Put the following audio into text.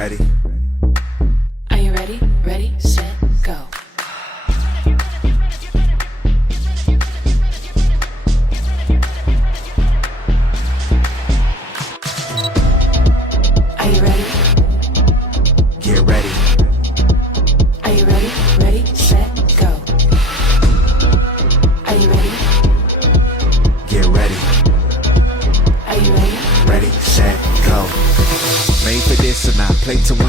ready? Are you ready? Ready, set, go. Are you ready? Get ready. Are you ready? Ready, set, go. Are you ready? Get ready. Are you ready? Ready, set, go. Made for this and I play to win.